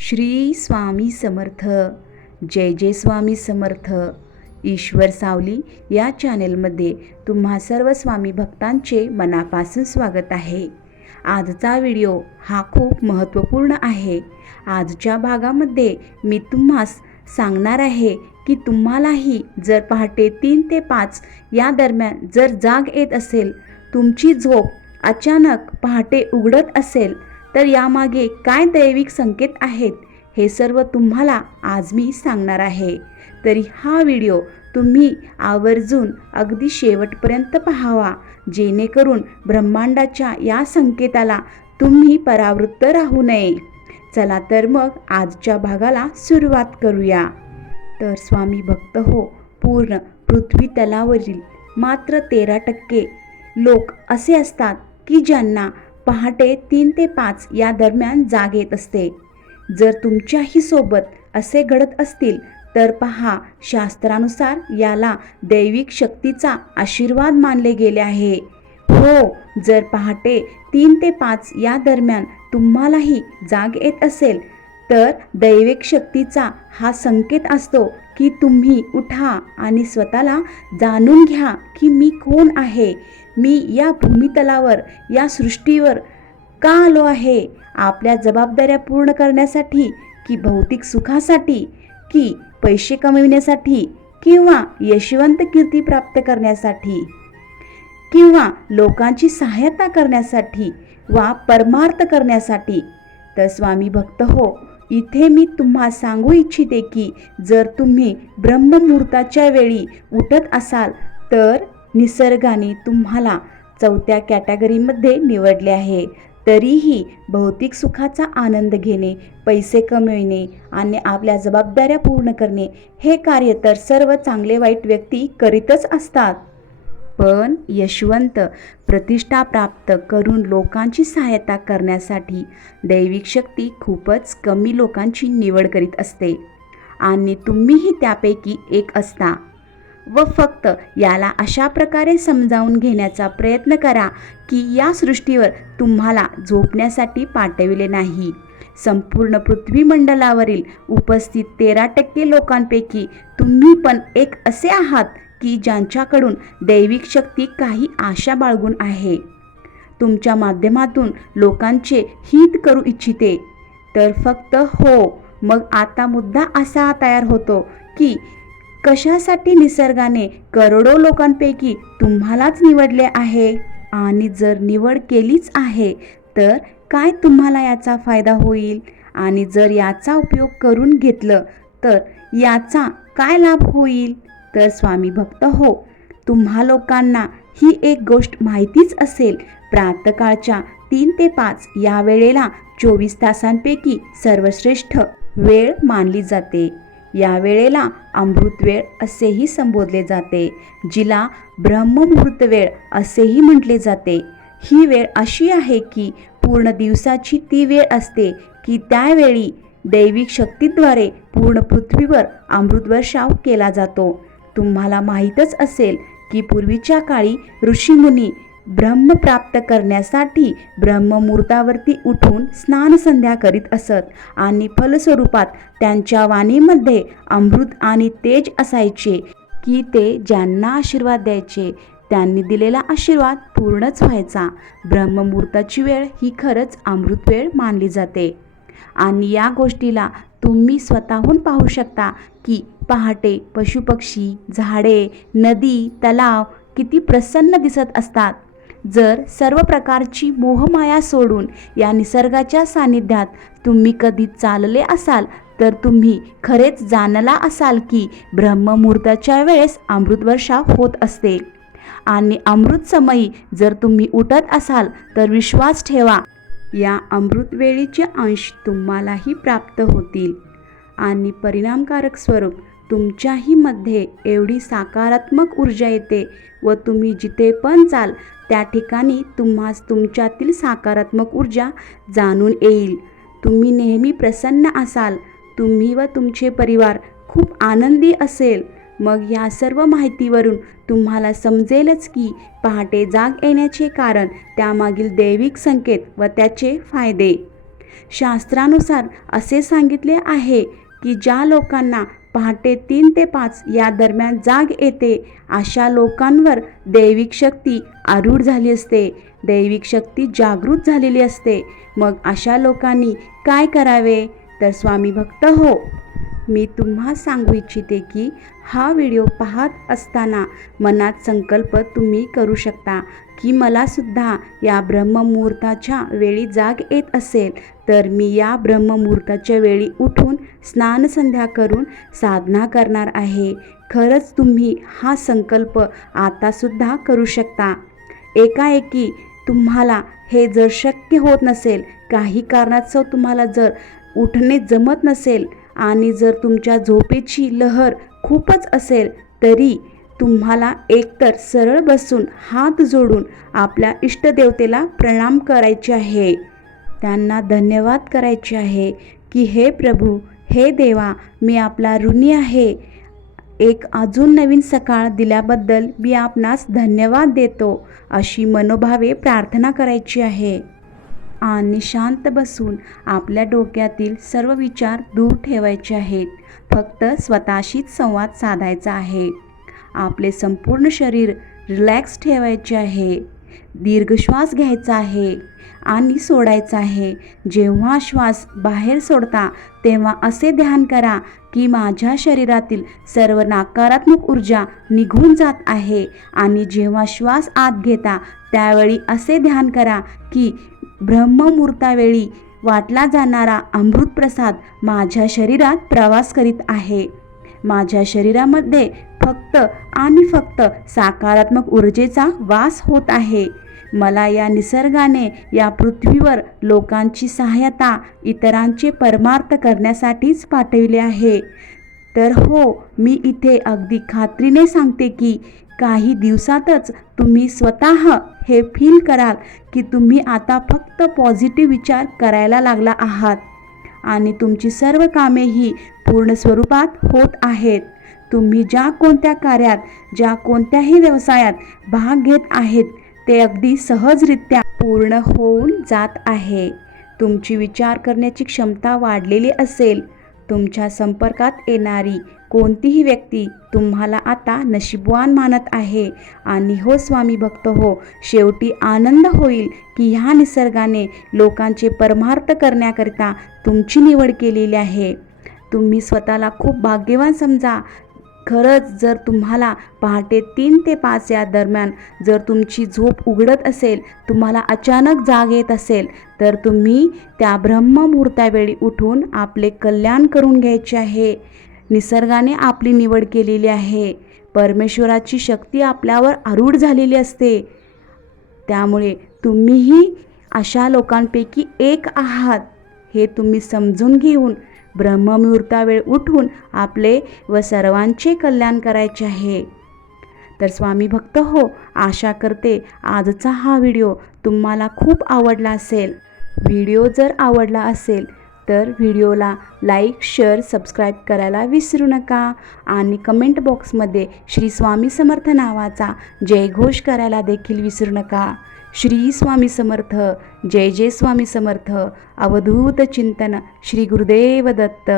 श्री स्वामी समर्थ. जय जय स्वामी समर्थ. ईश्वर सावली या चॅनेलमध्ये तुम्हा सर्व स्वामी भक्तांचे मनापासून स्वागत आहे. आजचा व्हिडिओ हा खूप महत्त्वपूर्ण आहे. आजच्या भागामध्ये मी तुम्हास सांगणार आहे की तुम्हालाही जर पहाटे तीन ते पाच या दरम्यान जर जाग येत असेल तुमची झोप अचानक पहाटे उघडत असेल तर यामागे काय दैविक संकेत आहेत हे सर्व तुम्हाला आज मी सांगणार आहे. तरी हा व्हिडिओ तुम्ही आवर्जून अगदी शेवटपर्यंत पाहावा जेणेकरून ब्रह्मांडाच्या या संकेताला तुम्ही परावृत्त राहू नये. चला तर मग आजच्या भागाला सुरुवात करूया. तर स्वामी भक्त हो पूर्ण पृथ्वी तलावरील मात्र तेरा टक्के लोक असे असतात की ज्यांना पहाटे तीन ते पाच या दरम्यान जाग येत असते. जर तुमच्याही सोबत असे घडत असतील तर पहा शास्त्रानुसार याला दैविक शक्तीचा आशीर्वाद मानले गेले आहे. हो जर पहाटे तीन ते पाच या दरम्यान तुम्हालाही जाग येत असेल तर दैविक शक्तीचा हा संकेत असतो की तुम्ही उठा आणि स्वतःला जाणून घ्या की मी कोण आहे? मी या भूमितलावर या सृष्टीवर का आलो आहे? आपल्या जबाबदाऱ्या पूर्ण करण्यासाठी की भौतिक सुखासाठी की पैसे कमविण्यासाठी किंवा यशवंत कीर्ती प्राप्त करण्यासाठी? किंवा लोकांची सहायता करण्यासाठी वा परमार्थ करण्यासाठी? तर स्वामी भक्त हो इथे मी तुम्हा सांगू इच्छिते की जर तुम्ही ब्रह्ममुहूर्ताच्या वेळी उठत असाल तर निसर्गाने तुम्हाला चौथ्या कॅटेगरीमध्ये निवडले आहे. तरीही भौतिक सुखाचा आनंद घेणे पैसे कमविणे आणि आपल्या जबाबदाऱ्या पूर्ण करणे हे कार्य तर सर्व चांगले वाईट व्यक्ती करीतच असतात. पण यशवंत प्रतिष्ठा प्राप्त करून लोकांची सहायता करण्यासाठी दैविक शक्ती खूपच कमी लोकांची निवड करीत असते. आणि तुम्हीही त्यापैकी एक असता. व फक्त याला अशा प्रकारे समजावून घेण्याचा प्रयत्न करा की या सृष्टीवर तुम्हाला झोपण्यासाठी पाठविले नाही. संपूर्ण पृथ्वीमंडलावरील उपस्थित तेरा टक्के लोकांपैकी तुम्ही पण एक असे आहात. की ज्यांच्याकडून दैविक शक्ती काही आशा बाळगून आहे. तुमच्या माध्यमातून लोकांचे हित करू इच्छिते. तर फक्त हो मग आता मुद्दा असा तयार होतो की कशासाठी निसर्गाने करोडो लोकांपैकी तुम्हालाच निवडले आहे? आणि जर निवड केलीच आहे तर काय तुम्हाला याचा फायदा होईल? आणि जर याचा उपयोग करून घेतलं तर याचा काय लाभ होईल? तर स्वामी भक्त हो तुम्हा लोकांना ही एक गोष्ट माहितीच असेल. प्रातकाळच्या तीन ते पाच या वेळेला चोवीस तासांपैकी सर्वश्रेष्ठ वेळ मानली जाते. या वेळेला अमृत वेळ असेही संबोधले जाते जिला ब्रह्ममुहूर्त वेळ असेही म्हटले जाते. ही वेळ अशी आहे की पूर्ण दिवसाची ती वेळ असते की त्यावेळी दैविक शक्तीद्वारे पूर्ण पृथ्वीवर अमृत वर्षाव केला जातो. तुम्हाला माहीतच असेल की पूर्वीच्या काळी ऋषीमुनी ब्रह्म प्राप्त करण्यासाठी ब्रह्ममुहूर्तावरती उठून स्नान संध्या करीत असत आणि फलस्वरूपात त्यांच्या वाणीमध्ये अमृत आणि तेज असायचे की ते ज्यांना आशीर्वाद द्यायचे त्यांनी दिलेला आशीर्वाद पूर्णच व्हायचा. ब्रह्ममुहूर्ताची वेळ ही खरंच अमृत वेळ मानली जाते. आणि या गोष्टीला तुम्ही स्वतःहून पाहू शकता की पहाटे पशुपक्षी झाडे नदी तलाव किती प्रसन्न दिसत असतात. जर सर्व प्रकारची मोहमाया सोडून या निसर्गाच्या सानिध्यात तुम्ही कधी चालले असाल तर तुम्ही खरेच जाणला असाल की ब्रह्ममुहूर्ताच्या वेळेस अमृतवर्षा होत असते. आणि अमृत समयी जर तुम्ही उठत असाल तर विश्वास ठेवा या अमृतवेळीचे अंश तुम्हालाही प्राप्त होतील. आणि परिणामकारक स्वरूप तुमच्याही मध्ये एवढी सकारात्मक ऊर्जा येते व तुम्ही जिथे पण चाल त्या ठिकाणी तुम्हास तुमच्यातील सकारात्मक ऊर्जा जाणून येईल. तुम्ही नेहमी प्रसन्न असाल. तुम्ही व तुमचे परिवार खूप आनंदी असेल. मग या सर्व माहितीवरून तुम्हाला समजेलच की पहाटे जाग येण्याचे कारण त्यामागील दैविक संकेत व त्याचे फायदे. शास्त्रानुसार असे सांगितले आहे की ज्या लोकांना पहाटे तीन ते पाच या दरम्यान जाग येते अशा लोकांवर दैविक शक्ती आरूढ झाली असते. दैविक शक्ती जागृत झालेली असते. मग अशा लोकांनी काय करावे? तर स्वामी भक्त हो. मी तुम्हा सांगू इच्छिते की हा व्हिडिओ पाहत असताना मनात संकल्प तुम्ही करू शकता की मलासुद्धा या ब्रह्ममुहूर्ताच्या वेळी जाग येत असेल तर मी या ब्रह्ममुहूर्ताच्या वेळी उठून स्नानसंध्या करून साधना करणार आहे. खरंच तुम्ही हा संकल्प आतासुद्धा करू शकता. एकाएकी तुम्हाला हे जर शक्य होत नसेल काही कारणास्तव तुम्हाला जर उठणे जमत नसेल आणि जर तुमच्या झोपेची लहर खूपच असेल तरी तुम्हाला एकतर सरळ बसून हात जोडून आपल्या इष्टदेवतेला प्रणाम करायचे आहे. त्यांना धन्यवाद करायचे आहे की हे प्रभू हे देवा मी आपला ऋणी आहे. एक अजून नवीन सकाळ दिल्याबद्दल मी आपणास धन्यवाद देतो. अशी मनोभावे प्रार्थना करायची आहे. आणि शांत बसून आपल्या डोक्यातील सर्व विचार दूर ठेवायचे आहेत. फक्त स्वतःशीच संवाद साधायचा आहे. आपले संपूर्ण शरीर रिलॅक्स ठेवायचे आहे. दीर्घ श्वास घ्यायचा आहे आणि सोडायचा आहे. जेव्हा श्वास बाहेर सोडता तेव्हा असे ध्यान करा की माझ्या शरीरातील सर्व नकारात्मक ऊर्जा निघून जात आहे आणि जेव्हा श्वास आत घेता त्यावेळी असे ध्यान करा की ब्रह्ममुहूर्तावेळी वाटला जाणारा अमृत प्रसाद माझ्या शरीरात प्रवास करीत आहे. माझ्या शरीरामध्ये फक्त आणि फक्त सकारात्मक ऊर्जेचा वास होत आहे. मला या निसर्गाने या पृथ्वीवर लोकांची सहायता इतरांचे परमार्थ करण्यासाठीच पाठविले आहे. तर हो मी इथे अगदी खात्रीने सांगते की काही दिवसातच तुम्ही स्वतः हे फील कराल की तुम्ही आता फक्त पॉझिटिव्ह विचार करायला लागला आहात. आणि तुमची सर्व कामे ही पूर्ण स्वरूपात होत आहेत. तुम्ही ज्या कोणत्या कार्यात ज्या कोणत्याही व्यवसायात भाग घेत आहेत ते अगदी सहजरित्या पूर्ण होऊन जात आहे. तुमची विचार करण्याची क्षमता वाढलेली असेल. तुमच्या संपर्कात येणारी कोणतीही व्यक्ती तुम्हाला आता नशीबवान मानत आहे. आणि हो स्वामी भक्त हो शेवटी आनंद होईल की ह्या निसर्गाने लोकांचे परमार्थ करण्याकरिता तुमची निवड केलेली आहे. तुम्ही स्वतःला खूप भाग्यवान समजा. खरंच जर तुम्हाला पहाटे तीन ते पाच या दरम्यान जर तुमची झोप उघडत असेल तुम्हाला अचानक जाग येत असेल तर तुम्ही त्या ब्रह्ममुहूर्तावेळी उठून आपले कल्याण करून घ्यायचे आहे. निसर्गाने आपली निवड केलेली आहे. परमेश्वराची शक्ती आपल्यावर आरूढ झालेली असते. त्यामुळे तुम्हीही अशा लोकांपैकी एक आहात. हे तुम्ही समजून घेऊन ब्रह्ममुहूर्तावेळ उठून आपले व सर्वांचे कल्याण करायचे आहे. तर स्वामी भक्त हो आशा करते आजचा हा व्हिडिओ तुम्हाला खूप आवडला असेल. व्हिडिओ जर आवडला असेल तर व्हिडिओला लाईक शेअर सबस्क्राईब करायला विसरू नका. आणि कमेंट बॉक्समध्ये श्री स्वामी समर्थ नावाचा जयघोष करायला देखील विसरू नका. श्री स्वामी समर्थ जय जय स्वामी समर्थ अवधूत चिंतन श्री गुरुदेव दत्त.